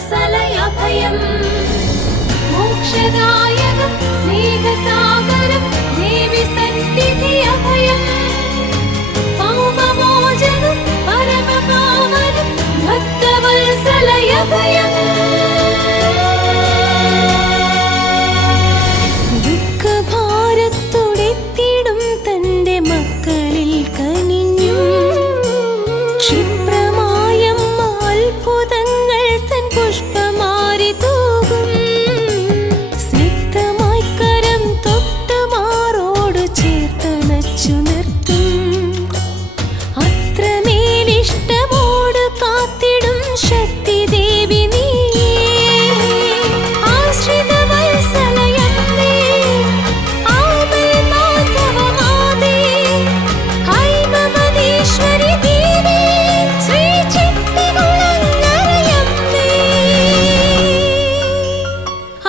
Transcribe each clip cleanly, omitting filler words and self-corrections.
ചിത്രവത്സലയഭയം മോക്ഷദായകം സ്നേഹസാഗരം ദേവി സന്നിധി അഭയം പാപമോചനം പരമപാവനം ഭക്തവത്സലയഭയം ദുഃഖഭാരത്തോടെത്തിടും തന്റെ മക്കളിൽ കനിഞ്ഞു ക്ഷിപ്രമായമ്മ അത്ഭുതങ്ങൾ തൻ പുഷ്പമാരി തൂകും സ്നിഗ്ധമായി കരം തൊട്ട് മാറോടു ചേർത്തണച്ചു നിർത്തും അത്രമേലിഷ്ടമോട് കാത്തിടും ശക്തി ദേവി നീ ആശ്രിത വത്സലയമ്മേ ആമൽ മാധവമാതേ ഹൈമമതീശ്വരി ദേവി ശ്രീ ചിട്ടികുളങ്ങരയമ്മേ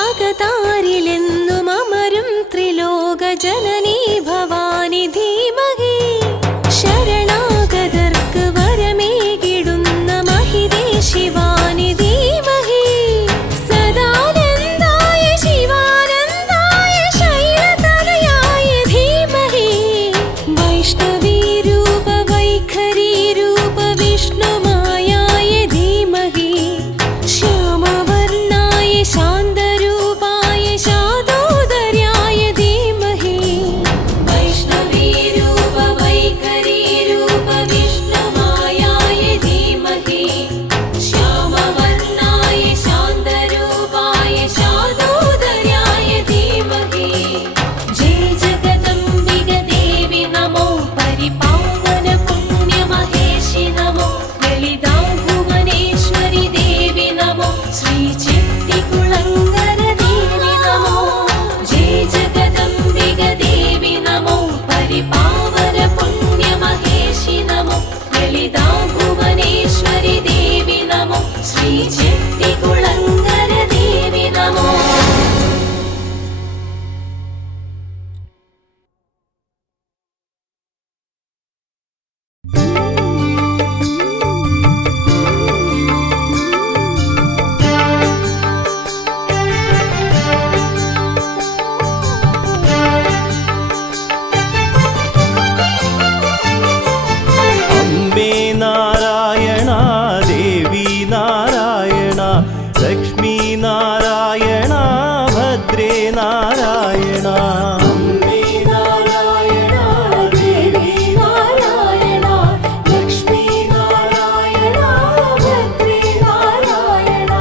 അകതാരിലെന്നും അമരും ത്രിലോക ജനനീ ഭവാനി ധീമഹി ശരണാഗതർക്ക് വരമേകിടുന്ന മഹിതേ ശിവാനി ധീമഹി സദാനന്ദായ ശിവാനന്ദായ ശൈലതനയായ ധീമഹി വൈഷ്ണവീ രൂപ വൈഖരീ രൂപ വിഷ്ണുമായായ ധീമഹി ശ്യാമവർണായ ശാന്തരൂപായ ശാദോദര്യായ ധീമഹി വൈഷ്ണവീ രൂപ വൈഖരീ രൂപ വിഷ്ണുമായായ ധീമഹി ശ്യാമവർണായ ശാന്തരൂപായ ശാദോദര്യായ ധീമഹി ജയ ജഗദംബിക ദേവി നമോ പരിപാവന പുണ്യമഹേഷി നമോ ലളിതാ ഭുവനേശ്വരി ദേവി നമോ ശ്രീ ചിട്ടികുളങ്ങര ദേവി നമോ ജയ ജഗദംബിക ദേവി നമോ പരിപാവന പുണ്യമഹേഷി നമോ ലളിതാ ഭുവനേശ്വരി ദേവി നമോ ശ്രീ ചിട്ടികുളങ്ങര ദേവി നമോ അംബേ നാരായണ ദേവി നാരായണ ലക്ഷ്മി നാരായണ ഭദ്രേ നാരായണ അംബേ നാരായണ ദേവി നാരായണ ലക്ഷ്മി നാരായണ ഭദ്രേ നാരായണ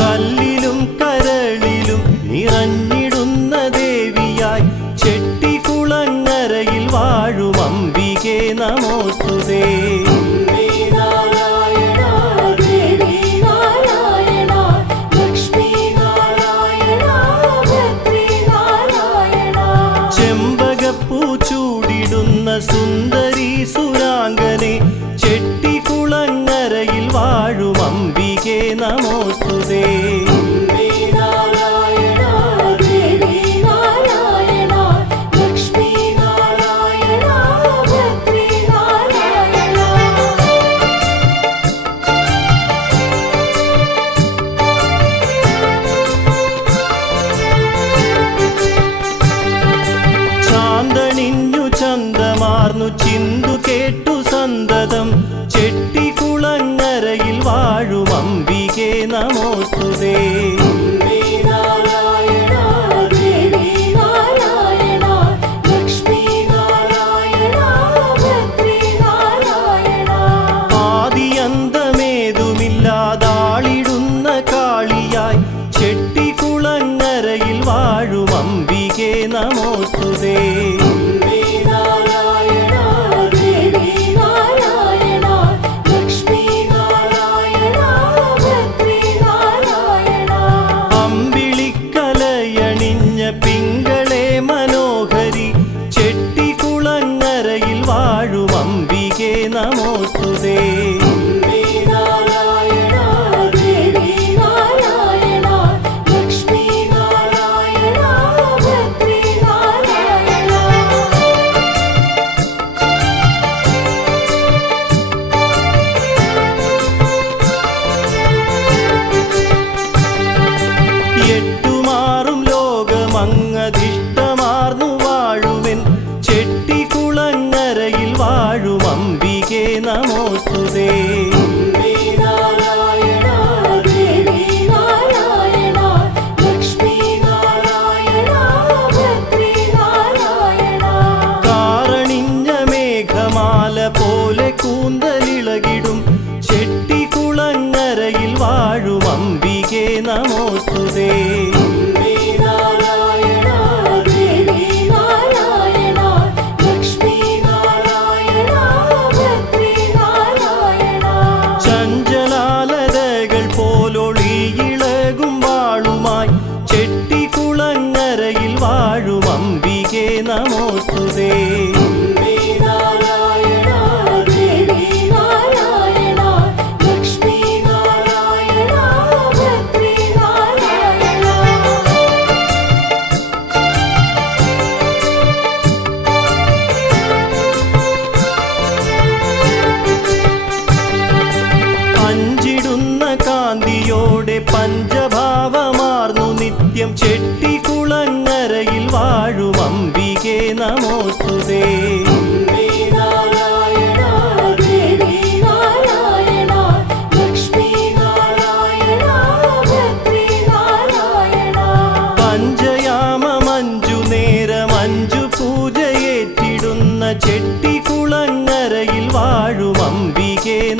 കല്ലിലും കരളിലും നിറഞ്ഞിടുന്ന ദേവിയായി ചെട്ടികുളങ്ങരയിൽ വാഴും അംബികേ നമോസ്തുതേ അംബേ നാരായണ ദേവി നാരായണ ലക്ഷ്മി നാരായണ ഭദ്രേ നാരായണ ചെമ്പകപ്പൂ ചൂടിടുന്ന സുന്ദരി സുരാംഗനെ ചെട്ടികുളങ്ങരയിൽ വാഴും അംബികേ നമോസ്തുതേ അംബേ നാരായണ ദേവി നാരായണ ലക്ഷ്മി നാരായണ ഭദ്രേ നാരായണ ചാന്തണിഞ്ഞു ചന്തമാർന്നു ചിന്തു കേട്ടു സന്തതം ചെട്ടികുളങ്ങരയിൽ വാഴും അംബികേ നമോസ്തുതേ അംബേ നാരായണ ദേവി നാരായണ ലക്ഷ്മി നാരായണ ഭദ്രേ നാരായണ ആദിയന്തമേതുമില്ലാതാളിടുന്ന കാളിയായി ചെട്ടികുളങ്ങരയിൽ വാഴും അംബികേ നമോസ്തുതേ അംബേ നാരായണ ദേവി നാരായണ ലക്ഷ്മി നാരായണ ഭദ്രേ നാരായണ അമ്പിളിക്കലയണിഞ്ഞ പിങ്കളെ മനോഹരി ചെട്ടികുളങ്ങരയിൽ വാഴും അംബികേ നമോസ്തുതേ അംബേ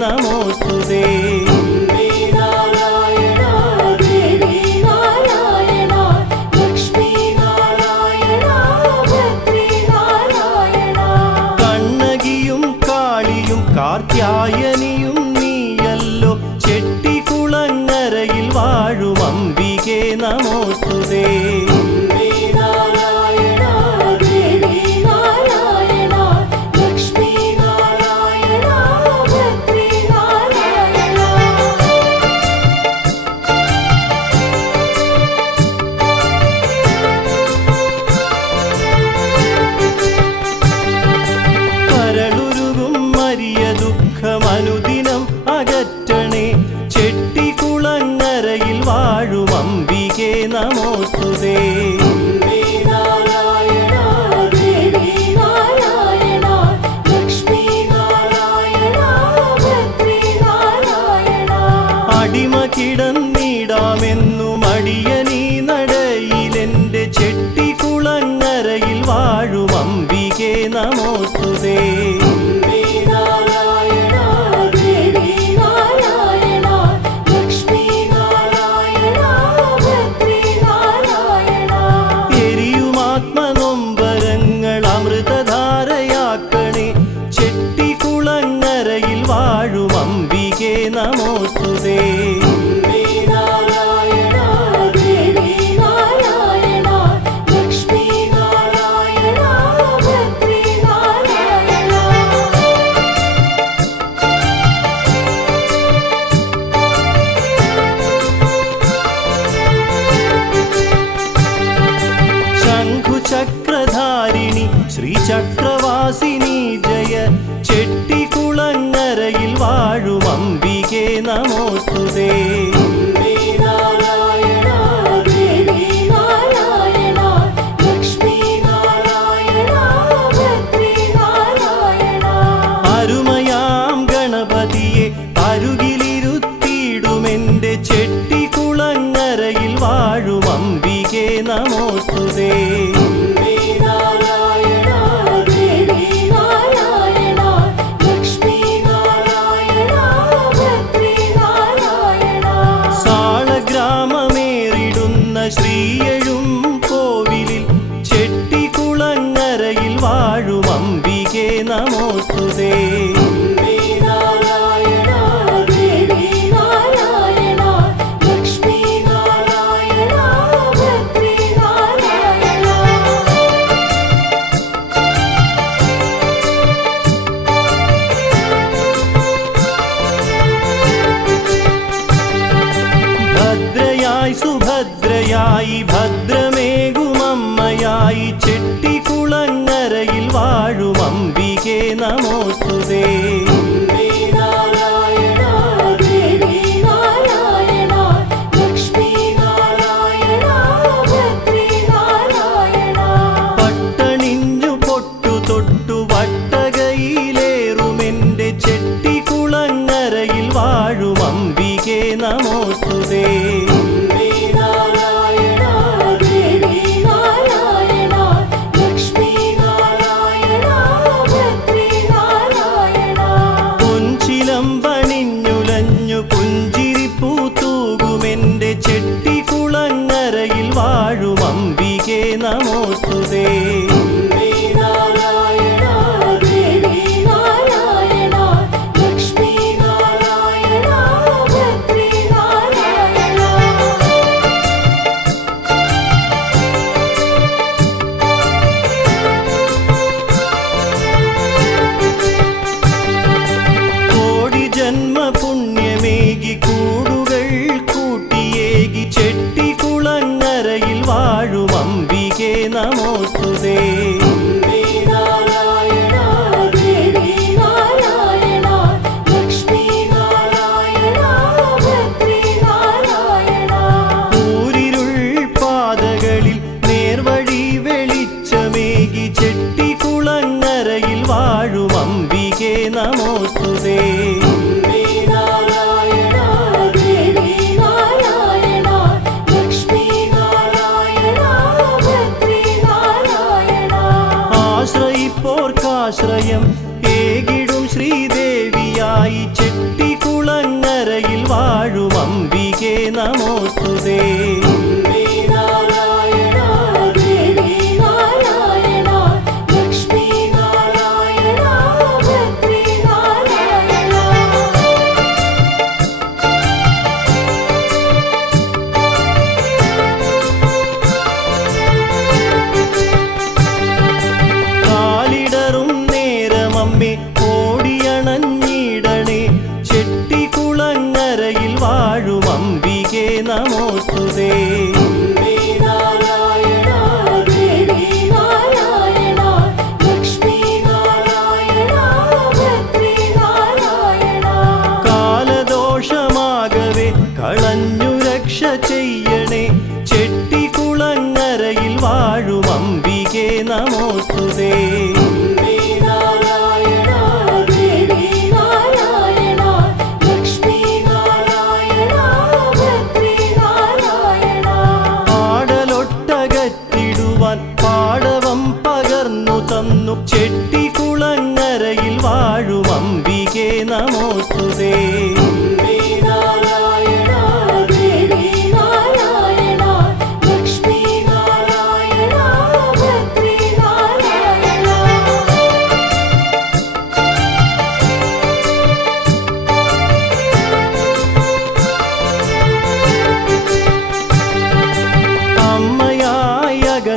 നമോസ്തുതേ. കണ്ണകിയും കാളിയും കാർത്യായനിയും നീയല്ലോ, ചെട്ടികുളങ്ങരയിൽ വാഴും അംബികേ നമോസ്തുതേ. അനുദിനം അകറ്റണേ, ചെട്ടികുളങ്ങരയിൽ വാഴും അംബികേ നമോസ്തുതേ. അടിമ കിടന്നിടാമെന്നു മടിയനീ നടയിലെന്റെ, ചെട്ടികുളങ്ങരയിൽ വാഴും അംബികേ നമോസ്തുതേ. അമൃതധാരയാക്കണേ, ചെട്ടികുളങ്ങരയിൽ വാഴും അംബികേ നമോസ്തുതേ. ശംഖുചക്രധാരിണി ശ്രീചക്രവാസിനി ജയ, ചെട്ടികുളങ്ങരയിൽ വാഴും അംബികേ നമോസ്തുതേ. അരുമയാം ഗണപതിയെ അരുകിലിരുത്തിയിടുമെന്റെ, ചെട്ടികുളങ്ങരയിൽ വാഴും അംബികേ നമോസ്തുതേ. ശ്രീയഴും കോവിലിൽ, ചെട്ടികുളങ്ങരയിൽ വാഴും അംബികേ നമോസ്തുതേ. ഭദ്രയായി സുഭദ്രയായി ഭദ്രമേകുമമ്മയായി, ചെട്ടികുളങ്ങരയിൽ വാഴും അംബികേ നമോസ്തുതേ. പട്ടണിഞ്ഞു പൊട്ടു തൊട്ടു വട്ടകയിലേറുമെന്റെ, ചെട്ടികുളങ്ങരയിൽ വാഴും അംബികേ നമോസ്തുതേ. പൊഞ്ചിലമ്പണിഞ്ഞുലഞ്ഞു പുഞ്ചിരിപ്പൂ തൂകുമെന്റെ, ചെട്ടികുളങ്ങരയിൽ വാഴും അംബികേ നമോസ്തുതേ. വാഴും അംബികേ നമോസ്തുതേ. കാലദോഷമാകവേ കളഞ്ഞു രക്ഷ ചെയ്യണേ ചെട്ടികുളങ്ങരയിൽ വാഴും അംബികേ നമോസ്തുതേ. ആടലൊട്ടകറ്റിടുവാൻ പാടവം പകർന്നു തന്നു ചെട്ടികുളങ്ങരയിൽ വാഴും അംബികേ നമോസ്തുതേ.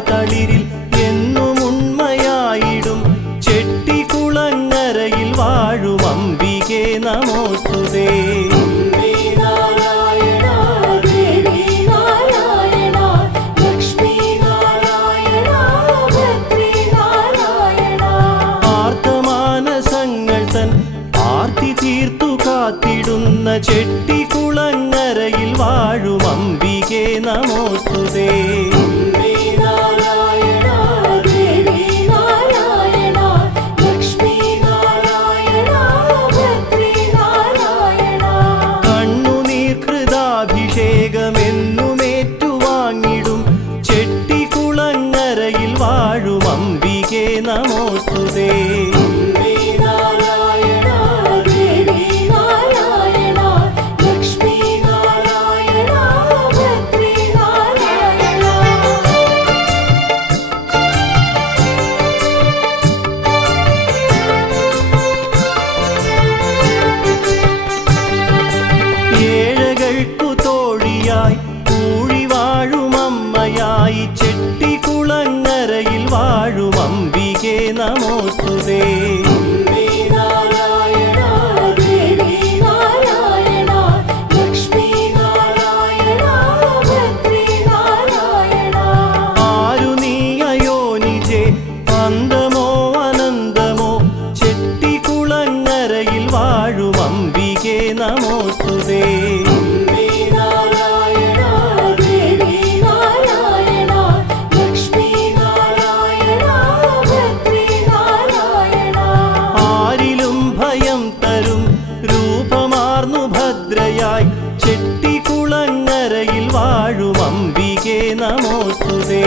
തളിരിൽ എന്നും ഉണ്മയായിടും ചെട്ടികുളങ്ങരയിൽ വാഴും അംബികേ നമോസ്തുതേ. ആർത്തമാനസങ്ങൾ തൻ ആർത്തി തീർത്തു കാത്തിടുന്ന ചെട്ടികുളങ്ങരയിൽ വാഴും അംബികേ നമോസ്തുതേ. അഭിഷേകമെന്നുമേറ്റുവാങ്ങിടും ചെട്ടികുളങ്ങരയിൽ വാഴും അംബികേ നമോസ്തുതേ. ഏഴകൾക്കു തോഴിയായി കൂഴി വാഴും അമ്മയായി ചെട്ടികുളങ്ങരയിൽ വാഴും അംബികേ നമോസ്തുതേ. ആരു നീ അയോനിജേ അന്തമോ അനന്തമോ ചെട്ടികുളങ്ങരയിൽ വാഴും അംബികേ നമോസ്തുതേ. ആരിലും ഭയം തരും രൂപമാർന്നു ഭദ്രയായി ചെട്ടികുളങ്ങരയിൽ വാഴും അംബികേ നമോസ്തുതേ.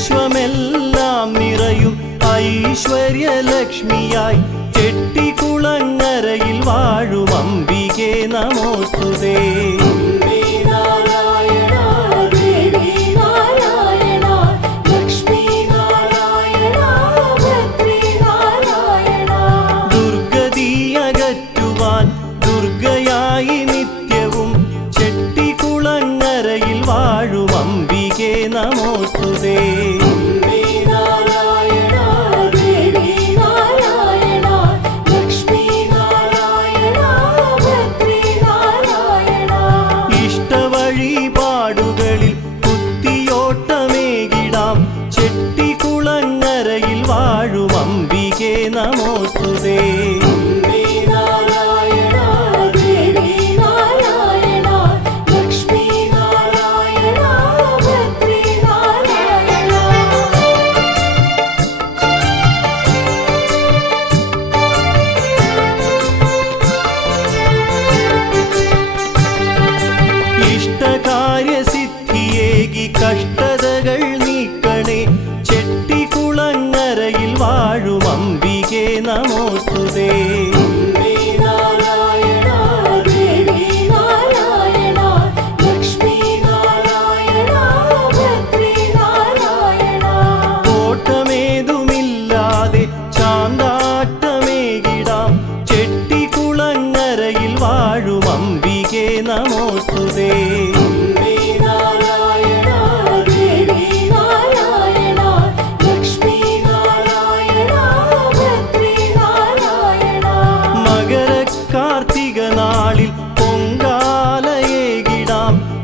വിശ്വമെല്ലാം നിറയും ഐശ്വര്യലക്ഷ്മിയായി ചെട്ടികുളങ്ങരയിൽ വാഴും അംബികേ നമോസ്തുതേ. ദുർഗതിയകറ്റുവാൻ ദുർഗയായി നിത്യവും ചെട്ടികുളങ്ങരയിൽ വാഴും അംബികേ നമോസ്തുതേ. ഇഷ്ടവഴിപാടുകളിൽ കുത്തിയോട്ടമേകിടാം ചെട്ടികുളങ്ങരയിൽ വാഴും അംബികേ നമോസ്തുതേ. ഇഷ്ടകാര്യസിദ്ധിയേകി കഷ്ടതകൾ നീക്കണേ ചെട്ടികുളങ്ങരയിൽ വാഴും അംബികേ നമോസ്തുതേ. കോട്ടമേതുമില്ലാതെ ചാന്താട്ടം നമോസ്തുതേ. മകരക്കാർത്തിക നാളിൽ പൊങ്കാലയേകിടാം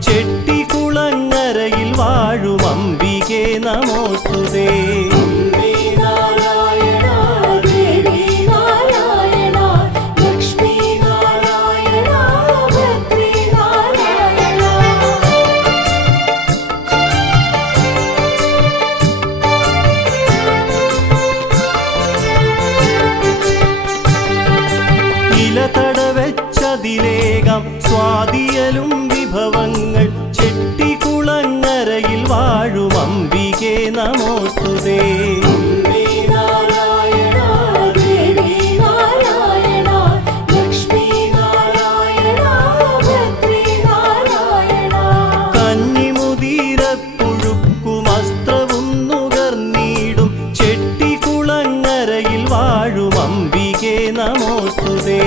ചെട്ടികുളങ്ങരയിൽ വാഴും അംബികേ നമോസ്തുതേ. ഇലതടവെച്ചതിലേകം സ്വാദിയലും വിഭവങ്ങൾ ചെട്ടികുളങ്ങരയിൽ വാഴും അംബികേ നമോസ്തുതേ. കഞ്ഞിമുതിരപ്പുഴുക്കും വസ്ത്രവും നുകർന്നീടും ചെട്ടികുളങ്ങരയിൽ വാഴും അംബികേ നമോസ്തുതേ.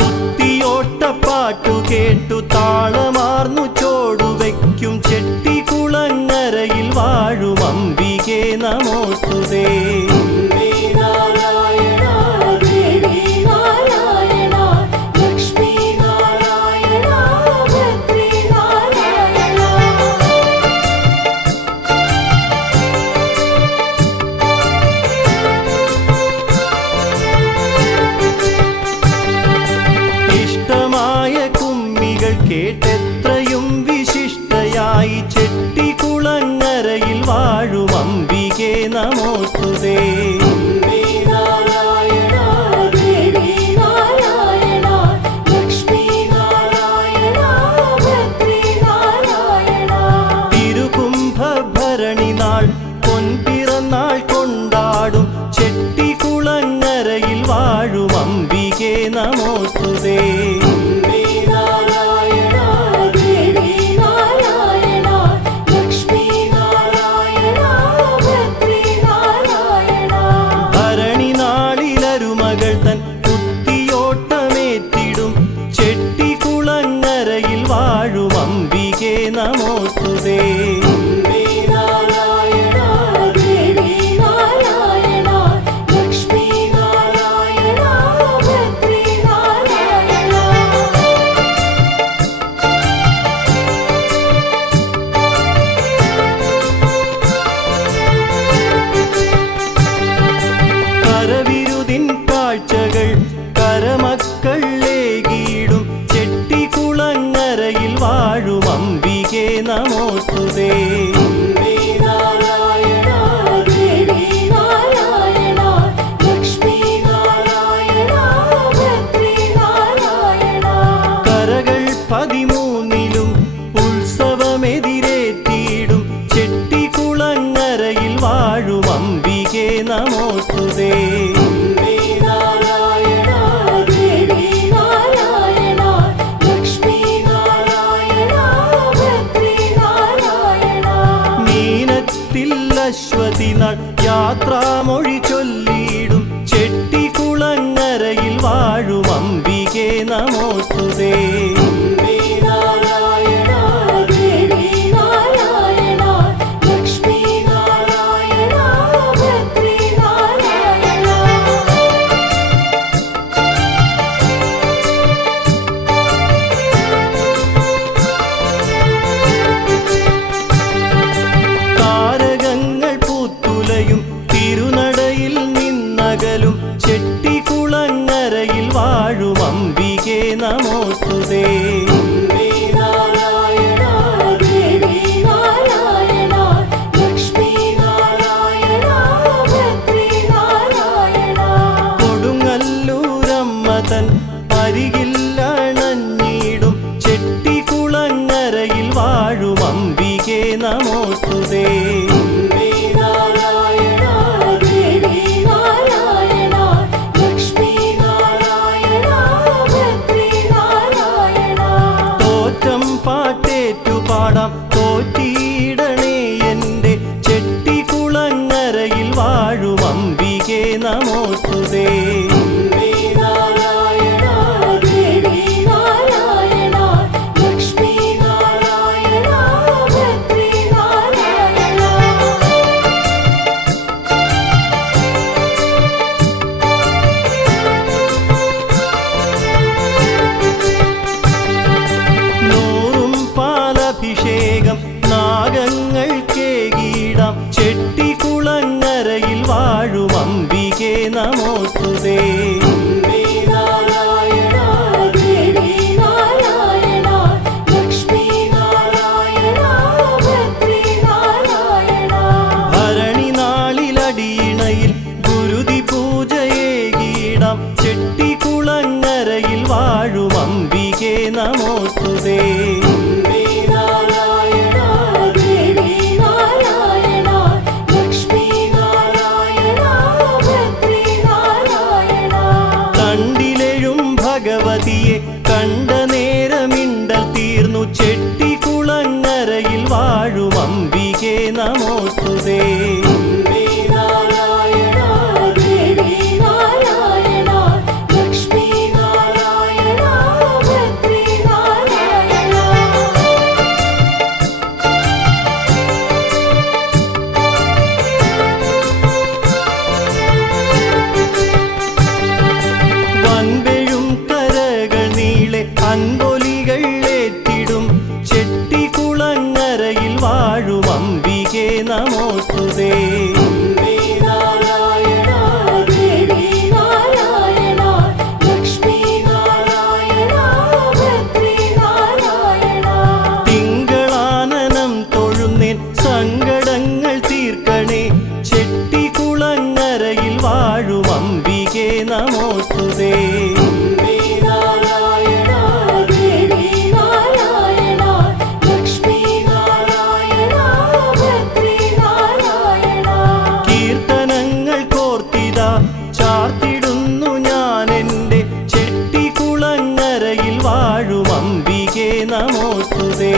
കുത്തിയോട്ടപ്പാട്ടു കേട്ടു താളമാർന്നു ചോടുവയ്ക്കും ചെട്ടികുളങ്ങരയിൽ വാഴും അംബികേ നമോസ്തുതേ. ഇഷ്ടമായ കുമ്മികൾ കേട്ടെത്രയും വിശിഷ്ടയായി ചെട്ടികുളങ്ങരയിൽ വാഴും അംബികേ നമോസ്തുതേ. തിരുകുംഭഭരണി നാൾ പൊൻപിറന്നാൾ കൊണ്ടാടും ചെട്ടികുളങ്ങരയിൽ വാഴും അംബികേ നമോസ്തുതേ. ഭരണി നാളിലരുമകൾ തൻ കുത്തിയോട്ടമേറ്റിടും ചെട്ടികുളങ്ങരയിൽ വാഴും അംബികേ നമോസ്തുതേ. കരവിരുതിൻ കാഴ്ചകൾ കരമക്കൾ ഏകിയിടും ചെട്ടികുളങ്ങരയിൽ വാഴും അംബികേ നമോസ്തുതേ. കരകൾ 13 ഉത്സവമെതിരേറ്റിയിടും ചെട്ടികുളങ്ങരയിൽ വാഴും അംബികേ നമോസ്തുതേ. മീനത്തിൽ അശ്വതി നാൾ യാത്രാമൊഴി ചൊല്ലിയിടും ചെട്ടികുളങ്ങരയിൽ വാഴും അംബികേ നമോസ്തുതേ. താരകങ്ങൾ പൂത്തുലയും തിരുനടയിൽ നിന്നകലും ചെട്ടികുളങ്ങരയിൽ വാഴും അംബികേ നമോസ്തുതേ. കൊടുങ്ങല്ലൂരമ്മ തൻ അരികിലണഞ്ഞിടും ചെട്ടികുളങ്ങരയിൽ വാഴും അംബികേ നമോസ്തുതേ. നമോസ്തുതേ കണ്ടിലെഴും ഭഗവതിയെ കണ്ട നേരമിണ്ടൽ തീർന്നു ചെട്ടിക്കുളങ്ങരയിൽ വാഴും അംബികേ നമോസ്തുതേ അൻപൊലികൾ ഏറ്റിടും ചെട്ടിക്കുളങ്ങരയിൽ വാഴും അംബികേ നമോസ്തുതേ തിങ്കളാനനം തൊഴുന്നേൻ സങ്കടങ്ങൾ തീർക്കണേ ചെട്ടിക്കുളങ്ങരയിൽ വാഴും അംബികേ നമോസ്തുതേ ചാർത്തിടുന്നു ഞാൻ എൻ്റെ ചെട്ടിക്കുളങ്ങരയിൽ വാഴും അംബികേ നമോസ്തുതേ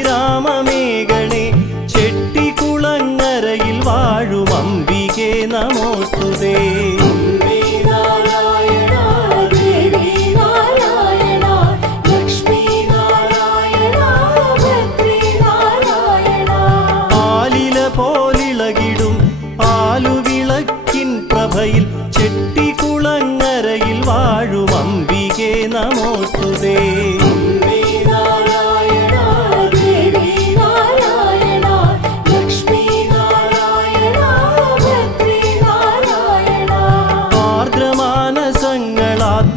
മനോഭിരാമമേഘണേ ചെട്ടിക്കുളങ്ങരയിൽ വാഴും അംബികേ നമോസ്തുതേ ആലില പോലിളകിടും ആലുവിളക്കിൻ പ്രഭയിൽ ചെട്ടിക്കുളങ്ങരയിൽ വാഴും അംബികേ നമോസ്തുതേ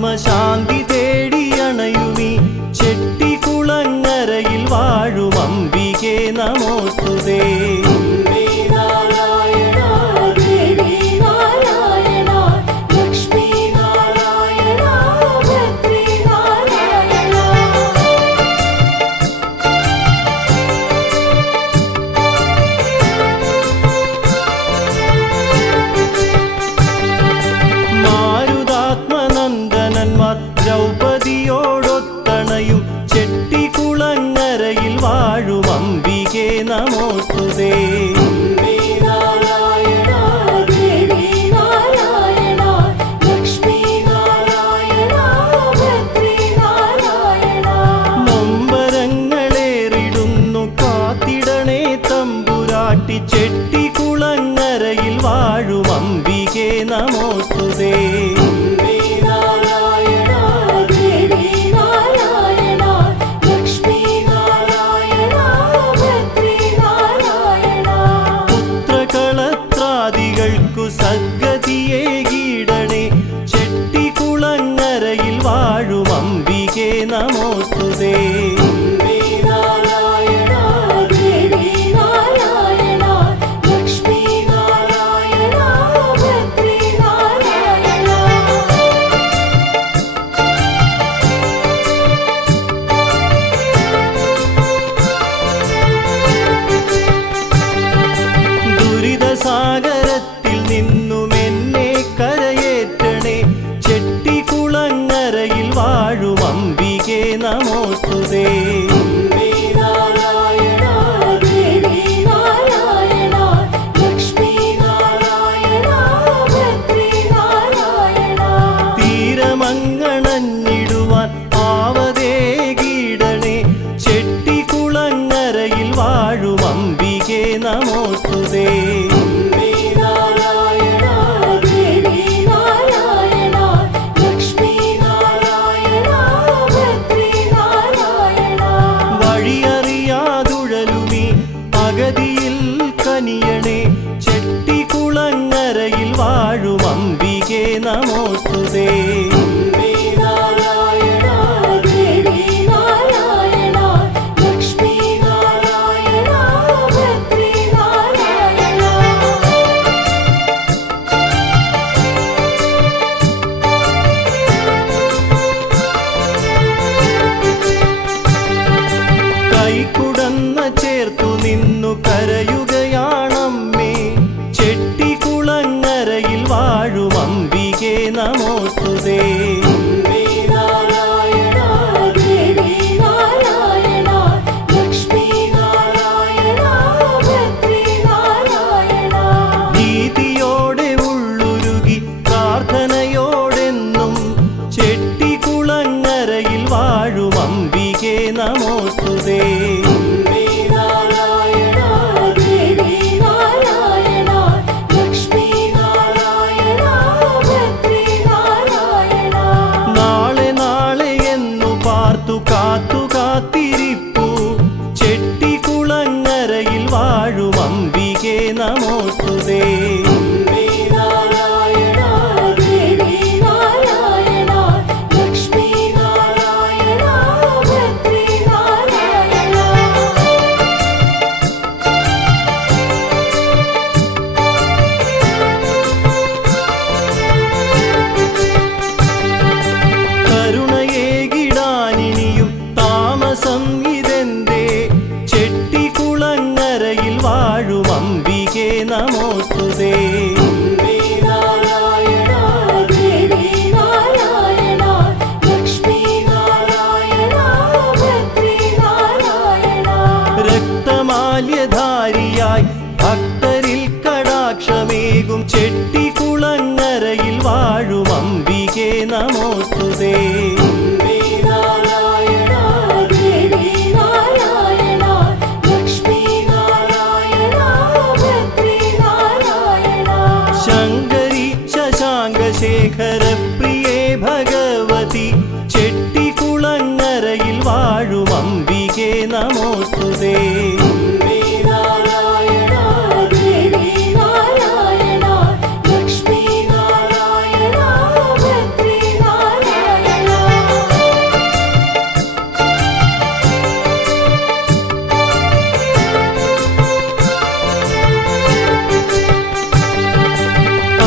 ആത്മശാന്തി തേടി അണയുമീ ചെട്ടിക്കുളങ്ങരയിൽ വാഴും അംബികേ നമോസ്തുതേ ദ്രൗപദിയോടൊത്തണയും ചെട്ടിക്കുളങ്ങരയിൽ വാഴും അംബികേ നമോസ്തുതേ നൊമ്പരങ്ങളേറിടുന്നു കാത്തിടണേ തമ്പുരാട്ടി ചെട്ടിക്കുളങ്ങരയിൽ വാഴും അംബികേ നമോസ്തുതേ സദ്ഗതിയേകീടണേ ചെട്ടിക്കുളങ്ങരയിൽ വാഴും അംബികേ നമോസ്തുതേ ദുരിതസാഗരത്തിൽ നിന്നും എന്നെ കരയേറ്റണേ ചെട്ടിക്കുളങ്ങരയിൽ വാഴും അംബികേ നമോസ്തുതേ തീരമങ്ങണഞ്ഞിടുവാൻ ആവതേകീടണേ ചെട്ടിക്കുളങ്ങരയിൽ വാഴും അംബികേ നമോസ്തുതേ വാഴും അംബികേ നമോസ്തുതേ. കൈക്കുടന്ന ചേർത്തു നിന്നു കരയുകയാണമ്മേ, ചെട്ടികുളങ്ങരയിൽ വാഴും അംബികേ നമോസ്തുതേ. ഭീതിയോടെ ഉള്ളുരുകി പ്രാർത്ഥനയോടെന്നും ചെട്ടികുളങ്ങരയിൽ വാഴും അംബികേ നമോസ്തുതേ. നാളെ നാളെ എന്നു പാർത്തു കാത്തു കാത്തിരിപ്പു, ചെട്ടികുളങ്ങരയിൽ വാഴും അംബികേ നമോസ്തുതേ. കരുണയേകിടാനിനിയും താമസം ഇതെന്തേ, ചെട്ടികുളങ്ങരയിൽ വാഴും അംബികേ നമോസ്തുതേ. രക്തമാല്യധാരിയായി ഭക്തരിൽ കടാക്ഷമേകും ചെട്ടികുളങ്ങരയിൽ വാഴും അംബികേ നമോസ്തുതേ. ശങ്കരി ശശാങ്കശേഖരപ്രിയേ ഭഗവതി, ചെട്ടികുളങ്ങരയിൽ വാഴും അംബികേ നമോസ്തുതേ.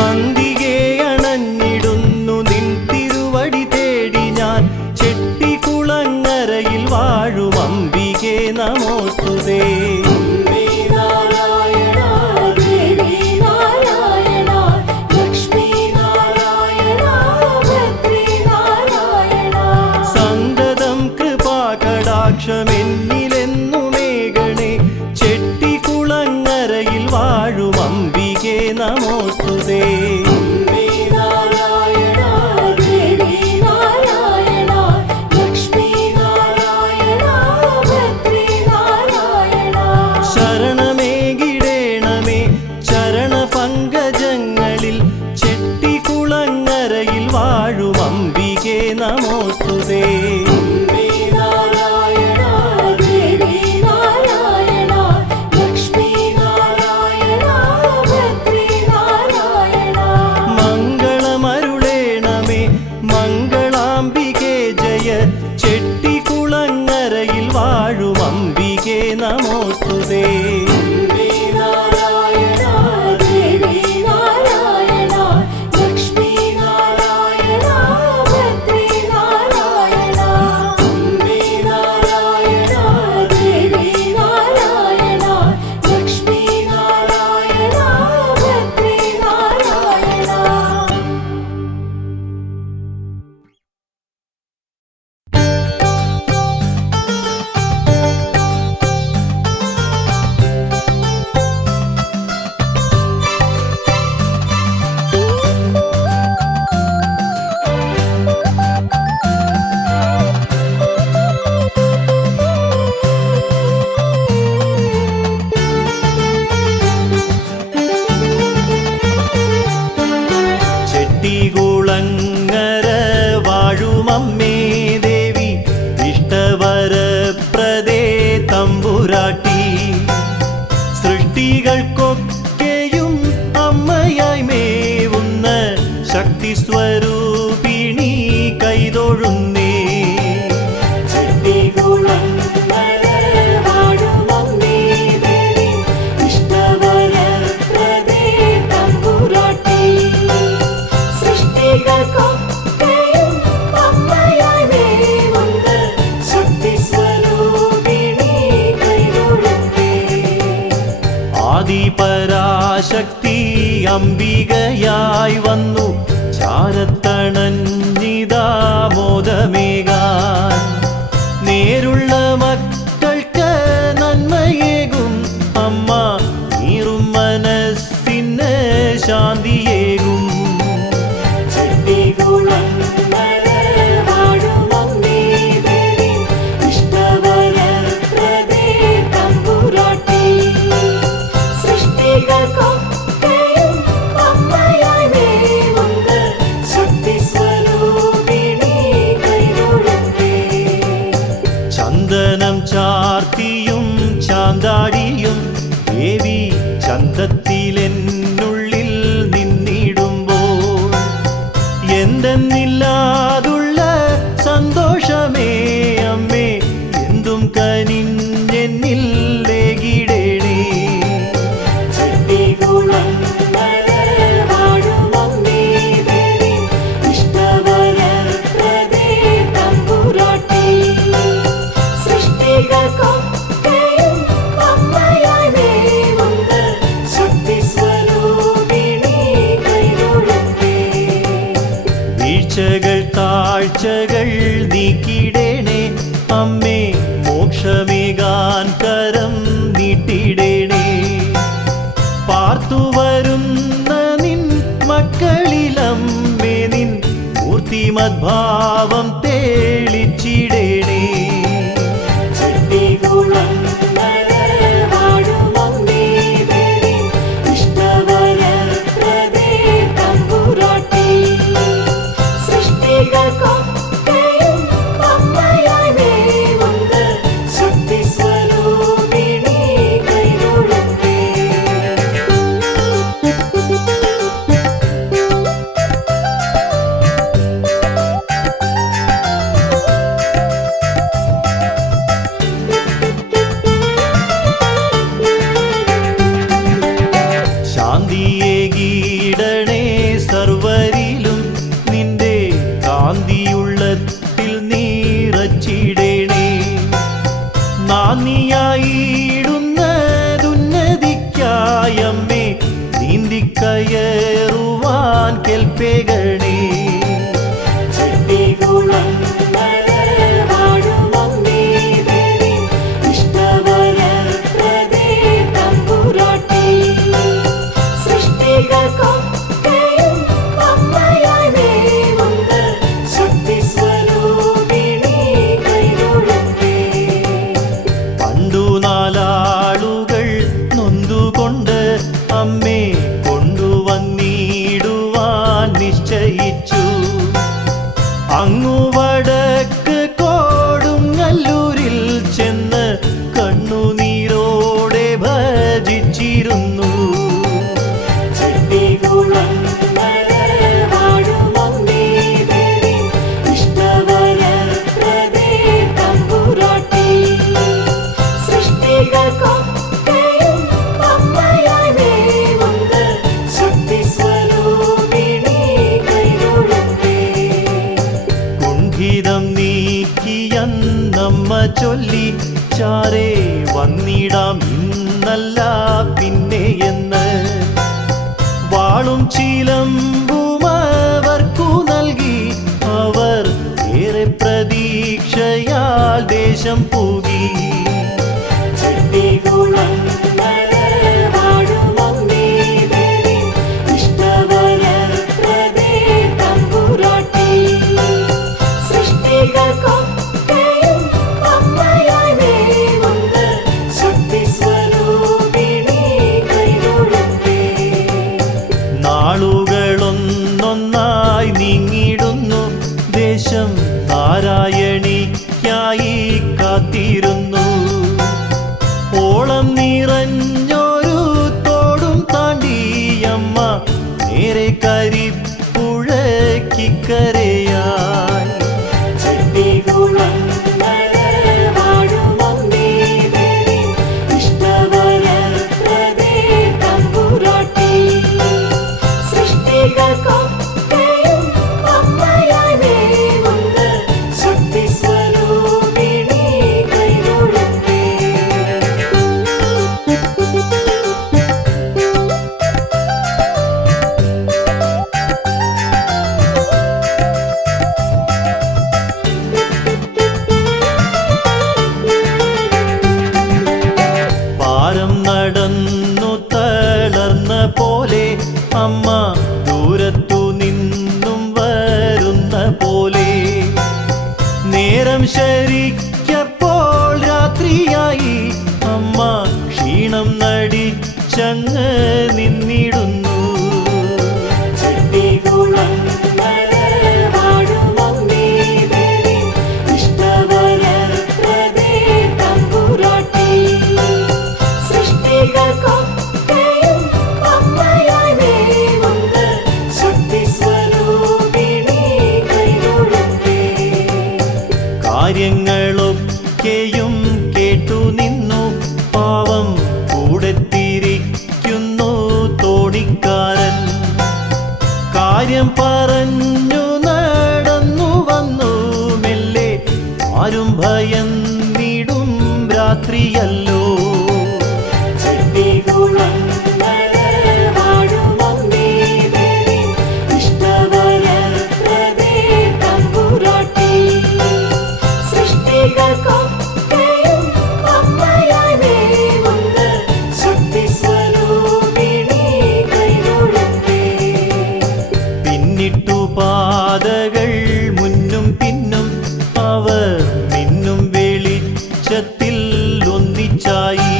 അന്തികേ അണഞ്ഞിടുന്നു നിൻ തിരുവടി തേടി ഞാൻ, ചെട്ടികുളങ്ങരയിൽ വാഴും അംബികേ നമോസ്തുതേ. സന്തതം കൃപാകടാക്ഷമെന്നിലെന്നുമേകണേ, ചെട്ടികുളങ്ങരയിൽ വാഴും അംബികേ നമോസ്തുതേ. ശരണമേകിടേണമേ ചരണപങ്കജങ്ങളിൽ, ചെട്ടികുളങ്ങരയിൽ വാഴും അംബികേ നമോസ്തുതേ. സ്വരൂപിണി കൈതൊഴുന്നേ. ആദിപരാശക്തി അംബികയായി വന്നു ചാരത്തണഞ്ഞിതാ മോദമേകാൻ. നേരുള്ള മക്കൾക്ക് നന്മയേകും അമ്മ, നീറും മനസ്സിന് ശാന്തിയേകും. ചന്ദനം ചാർത്തിയും ചാന്താടിയും ദേവി ചന്തത്തിലെന്നുള്ളിൽ നിന്നിടുമ്പോൾ എന്തെന്നില്ലാതുള്ള സന്തോഷമേ അമ്മേ, എന്തും കനിഞ്ഞെന്നിൽ ലേകിടേണേ. വീഴ്ചകൾ താഴ്ചകൾ നീക്കിടേണേ അമ്മേ, മോക്ഷമേകാൻ കരം നീട്ടിടേണേ. പാർത്തു വരുന്ന നിൻ മക്കളിലമ്മേ, നിൻ മൂർത്തിമദ്ഭാവം തെളിച്ചിടേണേ. ശാന്തിയേകിടണേ സർവരിലും, നിന്റെ കാന്തിയുള്ളത്തിൽ നിറച്ചിടണേ. നാന്ദിയായിടുന്നതുന്നതിക്കായമ്മേ, നീന്തിക്കയറുവാൻ കെൽപ്പേകണേ. നാലാളുകൾ നൊന്തുകൊണ്ട് അമ്മേ കൊണ്ടുവന്നിടുവാൻ നിശ്ചയിച്ചു. അങ്ങു വടക്ക് കൊടുങ്ങല്ലൂരിൽ ചെന്ന് കണ്ണുനീരോടെ ഭജിച്ചിരുന്നു. നീക്കിയന്നമ്മ ചൊല്ലി ചാരേ വന്നിടാം ഇന്നല്ല പിന്നെ എന്ന്. വാളും ചിലമ്പും അവർക്കു നൽകി അവർ ഏറെ പ്രതീക്ഷയാൽ ദേശം പൂകി. നാളുകളൊന്നൊന്നായി നീങ്ങിടുന്നു, ദേശം നാരായണിക്കായി കാത്തിരുന്നു. ഓളം നിറഞ്ഞൊരു തോടും താണ്ടിയമ്മ നേരെ കരിപ്പുഴ കരയ്ക്കിക്കരയായി നടന്നു തളർന്ന പോലെ അമ്മ ദൂരത്തു നിന്നും വരുന്ന പോലെ നേരം ശരിക്കപ്പോൾ രാത്രിയായി അമ്മ ക്ഷീണം നടിച്ചങ്ങ് നിന്നിടുന്നു കാര്യങ്ങളൊക്കെയും കേട്ടു നിന്നു പാവം കൂടെത്തിരിക്കുന്നു തോണിക്കാരൻ കാര്യം പറഞ്ഞു നടന്നു വന്നു മെല്ലെ ആരും ഭയന്നിടും രാത്രിയല്ലോ പിന്നിട്ടു പാതകൾ മുന്നും പിന്നും അവർ മിന്നും വെളിച്ചത്തിൽ ഒന്നിച്ചായി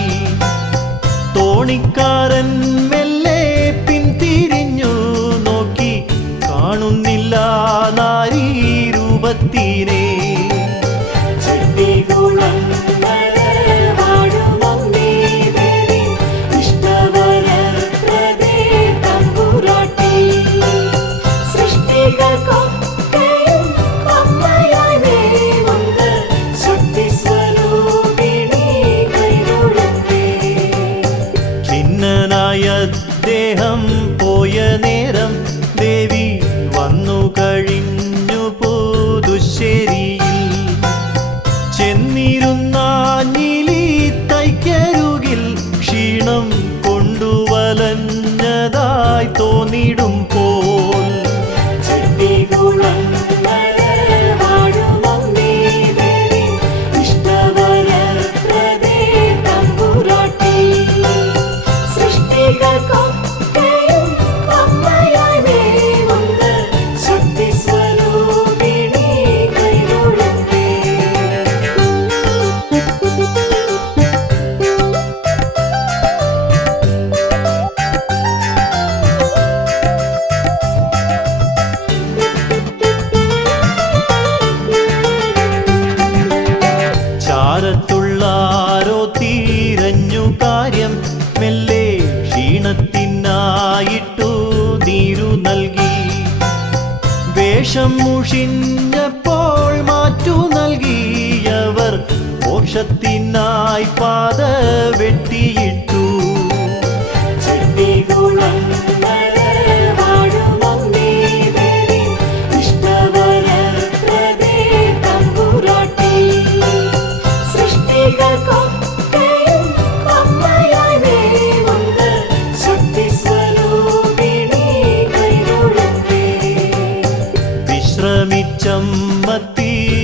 തോണിക്കാരൻ മെല്ലെ പിന്തിരിഞ്ഞു നോക്കി കാണുന്നില്ല നാരീ രൂപത്തിനെ ദേഹം പോയ നേരം ദേവി വന്നു കഴിഞ്ഞു പുതുശ്ശേരിയിൽ ചെന്നിരുന്നാഞ്ഞിലി തൈക്കരുകിൽ ക്ഷീണം കൊണ്ടുവലഞ്ഞതായി തോന്നിടും പോൽ ചാരത്തുള്ളാരോ തിരഞ്ഞു കാര്യം മെല്ലെ ക്ഷീണത്തിനായിട്ടു നീരു നൽകി വേഷം മുഷിഞ്ഞപ്പോൾ മാറ്റു നൽകിയവർ മോക്ഷത്തിനായി പാത വെട്ടിയിട്ടു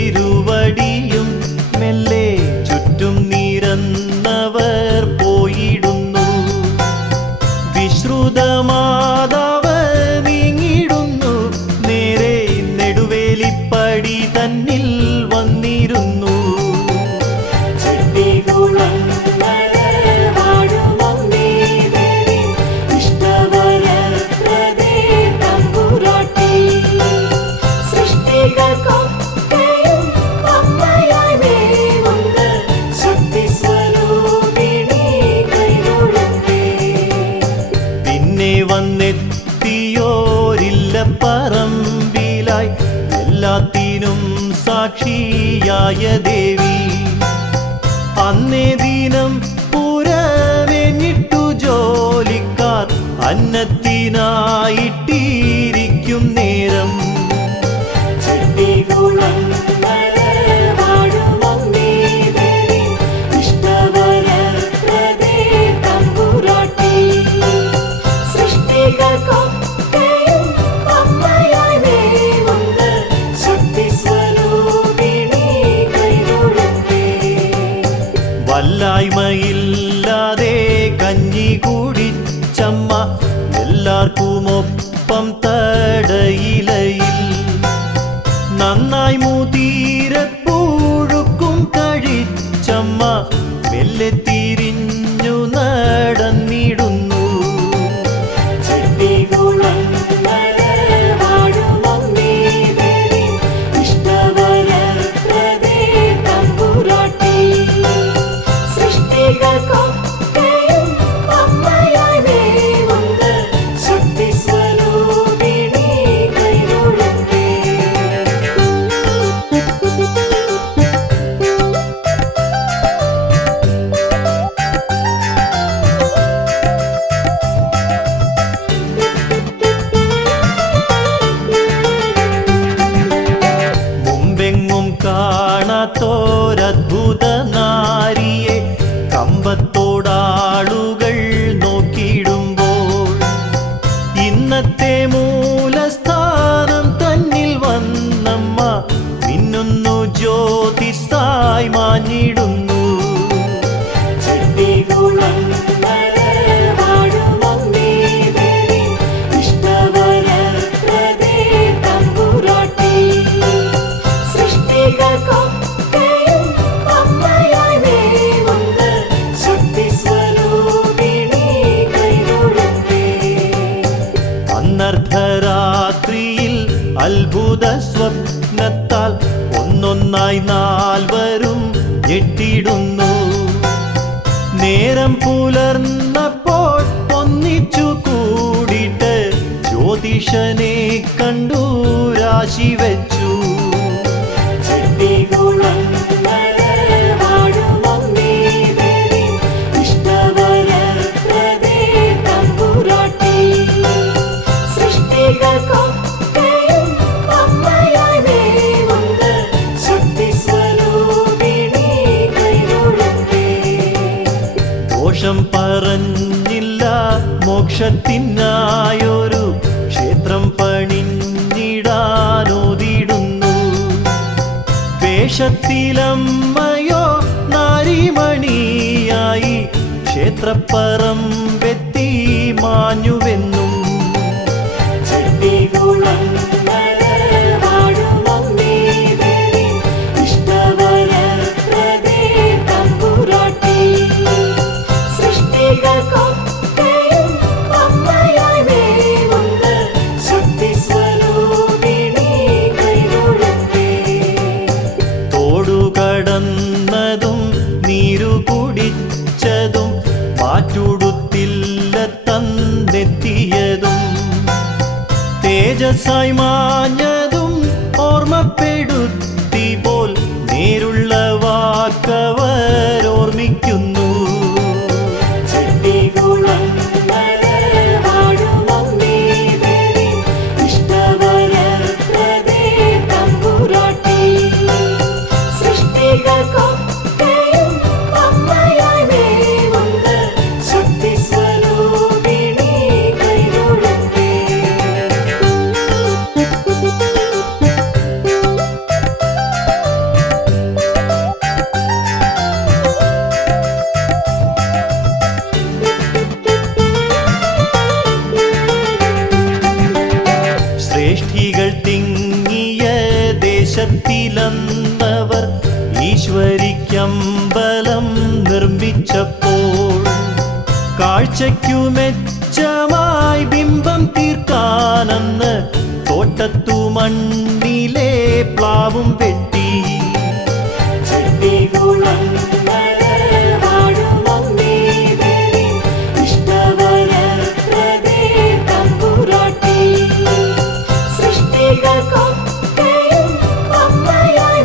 വിശ്രമിച്ചമ്മത്തിരുവടിയും മെല്ലെ ചുറ്റും നിരന്നവർ പോയി സാക്ഷിയായ ദേവി. അന്നേ ദിനം പുരവെഞ്ഞിട്ടു ജോലിക്കാർ അന്നത്തിനായിട്ടിരിക്കും നേരം വല്ലായ്മയില്ലാതെ കഞ്ഞി കുടിച്ചമ്മ എല്ലാവർക്കുമൊപ്പം തടയിലയിൽ നന്നായി മുതിരപ്പുഴുക്കും കഴിച്ചമ്മ മെല്ലെ തിരിഞ്ഞു നടന്നിടുന്നു. കാണാത്തോരദ്ഭുത നാരിയെ കമ്പത്തോടാളുകൾ നോക്കിയിടുമ്പോൾ ഇന്നത്തെ മൂലസ്ഥാനം തന്നിൽ വന്നമ്മ മിന്നുന്നു ജ്യോതിസായി മാഞ്ഞിടുന്നു. അർദ്ധരാത്രിയിൽ അത്ഭുത സ്വപ്നത്താൽ ഒന്നൊന്നായി നാൽവരും ഞെട്ടിടുന്നു. നേരം പുലർന്നപ്പോൾ ഒന്നിച്ചു കൂടിയിട്ട് ജ്യോതിഷനെ കണ്ടു രാശി വെച്ചു. ദോഷം പറഞ്ഞില്ല മോക്ഷത്തിനായൊരു ക്ഷേത്രം പണിഞ്ഞിടാനോദിടുന്നു. വേഷത്തിലമ്മയോ നാരിമണിയായി ക്ഷേത്രപ്പറമ്പെത്തി മാഞ്ഞുവെന്നും തോടുകടന്നതും നീരു കുടിച്ചതും മാറ്റുടുത്തില്ല തന്നെത്തിയതും തേജസ്സായി മാഞ്ഞതും ഓർമ്മപ്പെടുത്തി പോൽ നേരുള്ള വാക്കവരോർമ്മിക്കുന്നു. ശ്രേഷ്ഠികൾ തിങ്ങിയ ദേശത്തിലന്നവർ ഈശ്വരിക്കമ്പലം നിർമ്മിച്ചപ്പോൾ കാഴ്ചയ്ക്കു മെച്ചമായി ബിംബം തീർക്കാനെന്ന് തോട്ടത്തു മണ്ണിലെ പ്ലാവും വെട്ടി. സൃഷ്ടികൾക്കൊക്കെയും അമ്മയായി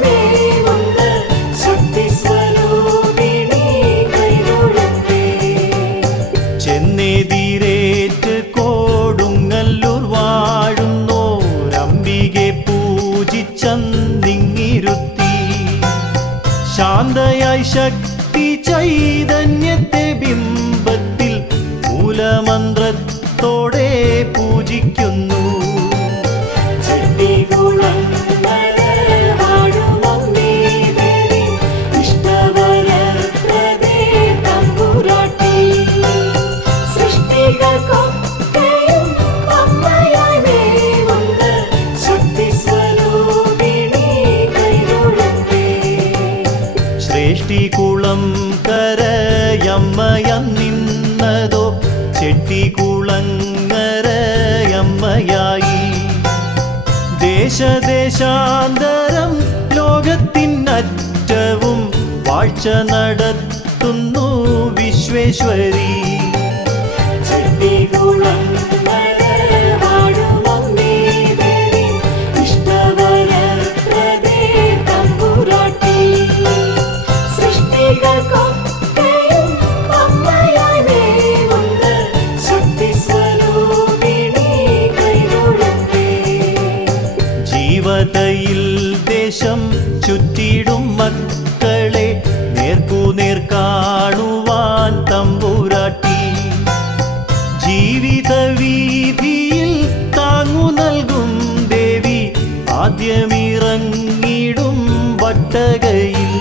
ആദിശക്തി ചൈതന്യത്തെ ബിംബത്തിൽ മൂലമന്ത്രത്തോടെ പൂജിക്കുന്നു. ചെട്ടിക്കുളം കരയമ്മയന്നിന്നതോ ചെട്ടിക്കുളങ്ങരയമ്മയായി. ദേശദേശാന്തരം ലോകത്തിനറ്റവും വാഴ്ച നടത്തുന്നു വിശ്വേശ്വരി. ജീവതയിൽ ദേശം ചുറ്റിടും മക്കളെ നേർക്കുനേർ കാണുവാൻ തമ്പുരാട്ടി. ജീവിത വീതിയിൽ താങ്ങു നൽകും ദേവി ആദ്യമിറങ്ങിടും വട്ടകയിൽ.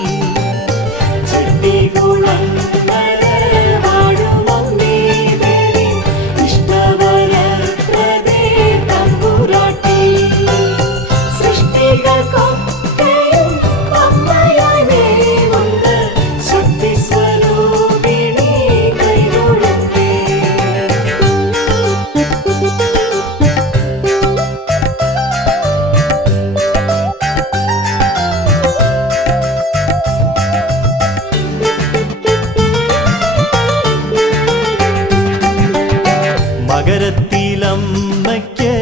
മകരത്തിലമ്മയ്ക്ക്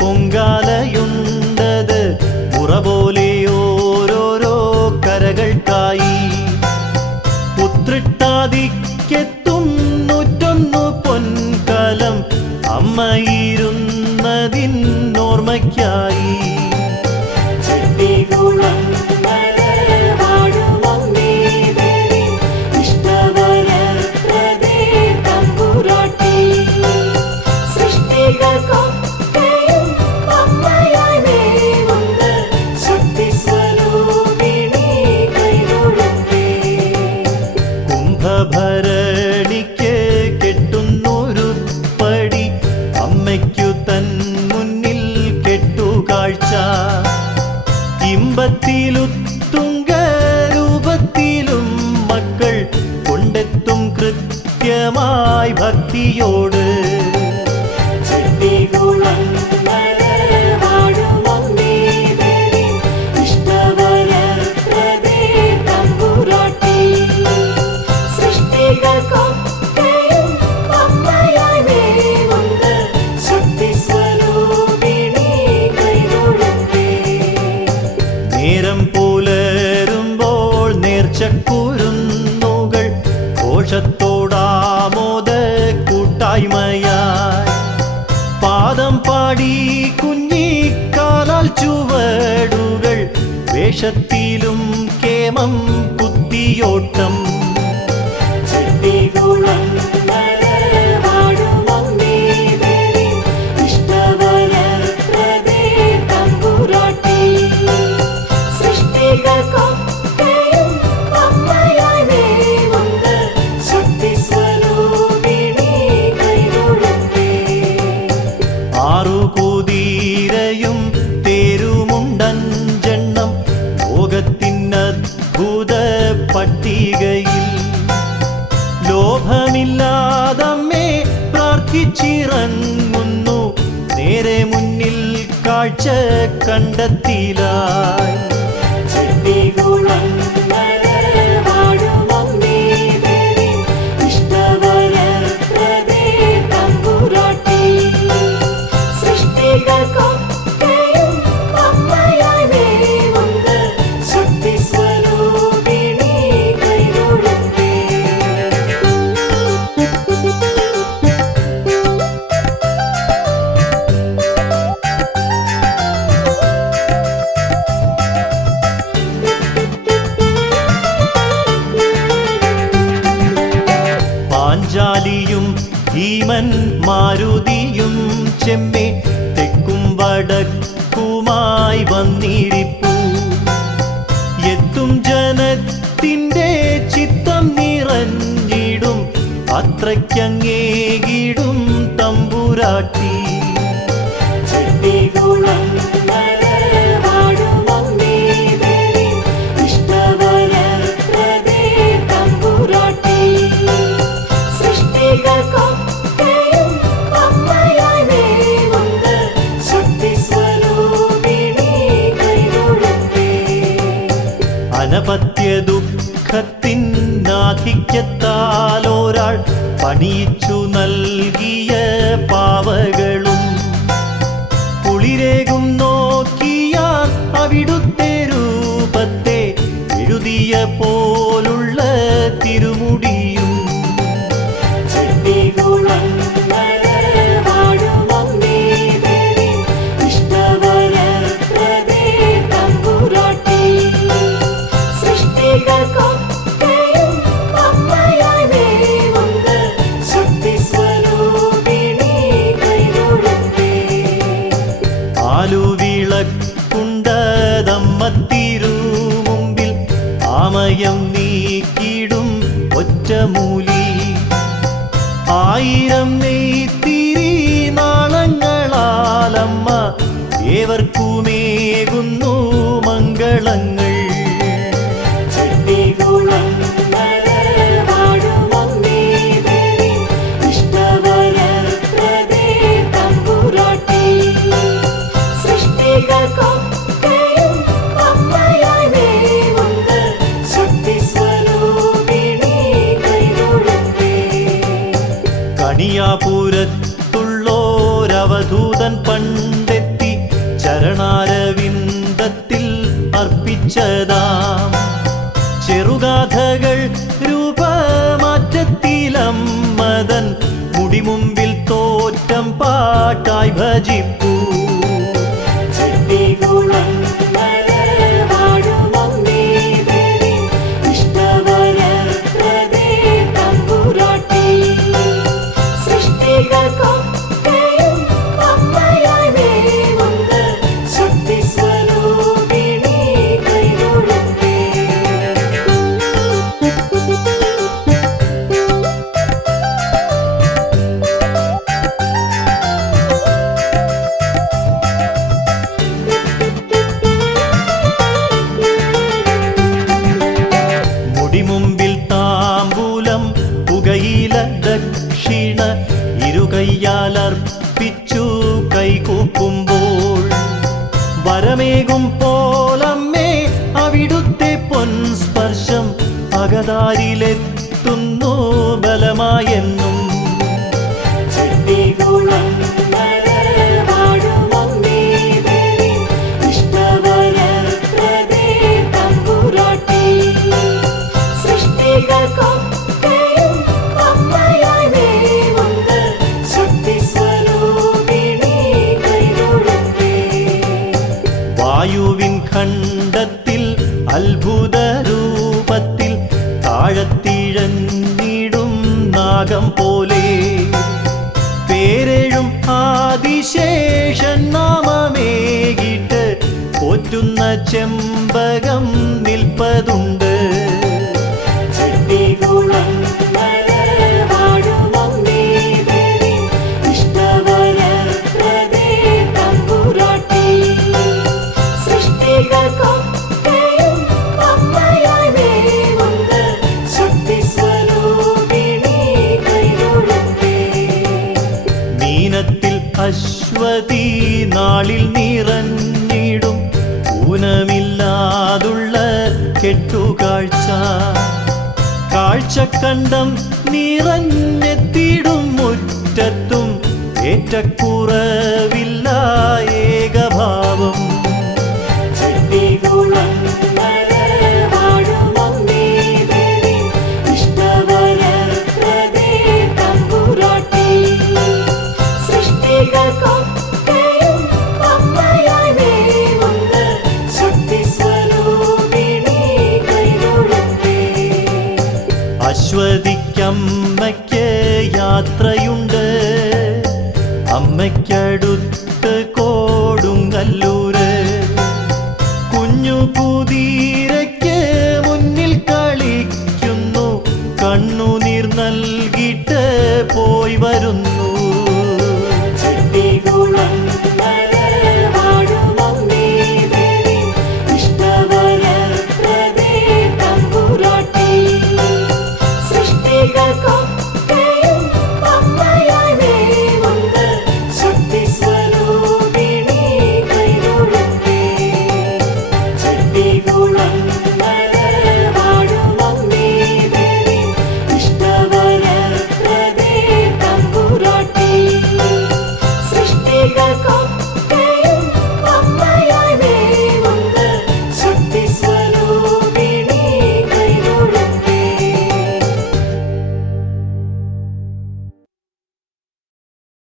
പൊങ്കാലയുണ്ടത് മുറ പോലെ ഓരോരോ കരകൾക്കായി. ഉത്രട്ടാതിക്കെത്തും 101 പൊൻകലം അമ്മയിരുന്നതിനോർമ്മയ്ക്കായി. കുംഭഭരണിക്ക് കെട്ടുന്നൊരുപ്പടി അമ്മയ്ക്കു തൻ മുന്നിൽ കെട്ടുകാഴ്ച. ഇമ്പത്തിലുത്തുംഗരൂപത്തിലും മക്കൾ കൊണ്ടെത്തും കൃത്യമായി ഭക്തിയോട്. നേരം പുലരുമ്പോൾ നേർച്ചക്കുരുന്നുകൾ ഘോഷത്തോടാമോദ കൂട്ടായ്മയായി. പാദം പാടി കുഞ്ഞിക്കാലാൽ ചുവടുകൾ വേഷത്തിലും കേമം കുത്തിയോട്ടം. ആറുകുതിരയും തേരുമുണ്ടഞ്ചെണ്ണം ലോകത്തിനദ്ഭുത പട്ടികയിൽ. ലോഭമില്ലാതമ്മേ പ്രാർത്ഥിച്ചിറങ്ങുന്നു നേരെ മുന്നിൽ കാഴ്ച കണ്ടെത്തിലായി. തെക്കും വടക്കുമായി വന്നിരിപ്പൂ. എത്തും ജനത്തിൻ്റെ ചിത്തം നിറഞ്ഞിടും അത്രയ്ക്കങ്ങേകിടും തമ്പുരാട്ടി. അനപത്യ ദുഃഖത്തിനാധിക്യത്താൽ ഒരാൾ പണിയിച്ചു നൽകിയ പാവകളും കുളിരേകും നോക്കിയാൽ അവിടുത്തെ രൂപത്തെ എഴുതിയ പോലുള്ള തിരുമുടിയും. ആലുവിളക്കുണ്ടതമ്മത്തിരുമുമ്പിൽ ആമയം നീക്കിടും ഒറ്റമൂലി. 1000 നെയ്ത്തിരി നാളങ്ങളാലമ്മ ഏവർക്കുമേകുന്നു മംഗളങ്ങൾ. കണിയാപുരത്തുള്ളോരവധൂതൻ പണ്ടെത്തി ചരണാരവിന്ദത്തിൽ അർപ്പിച്ചതാം ചെറുഗാഥകൾ രൂപമാറ്റത്തിലമ്മതൻ മുടിമുമ്പിൽ തോറ്റം പാട്ടായി ഭജിപ്പൂ. മുമ്പിൽ താമ്പൂലം പുകയില ദക്ഷിണ ഇരുകയ്യാലർപ്പിച്ചു കൈകൂപ്പുമ്പോൾ വരമേകും പോലമ്മേ അവിടുത്തെ പൊൻസ്പർശം അകതാരിലെത്തുന്നു ബലമായെന്നും. വായുവിൻ ഖണ്ഡത്തിൽ അത്ഭുത രൂപത്തിൽ താഴത്തിഴന്നിടും നാഗം പോലെ പേരെഴും ആദിശേഷൻ നാമമേകിട്ട് പോറ്റുന്ന ചെമ്പകം നിൽപ്പതുണ്ട്. അശ്വതി നാളിൽ നിറഞ്ഞിടും ഊനമില്ലാതുള്ള കെട്ടുകാഴ്ച കാഴ്ചക്കണ്ടം നിറഞ്ഞെത്തിടും മുറ്റത്തും ഏറ്റക്കുറവില്ല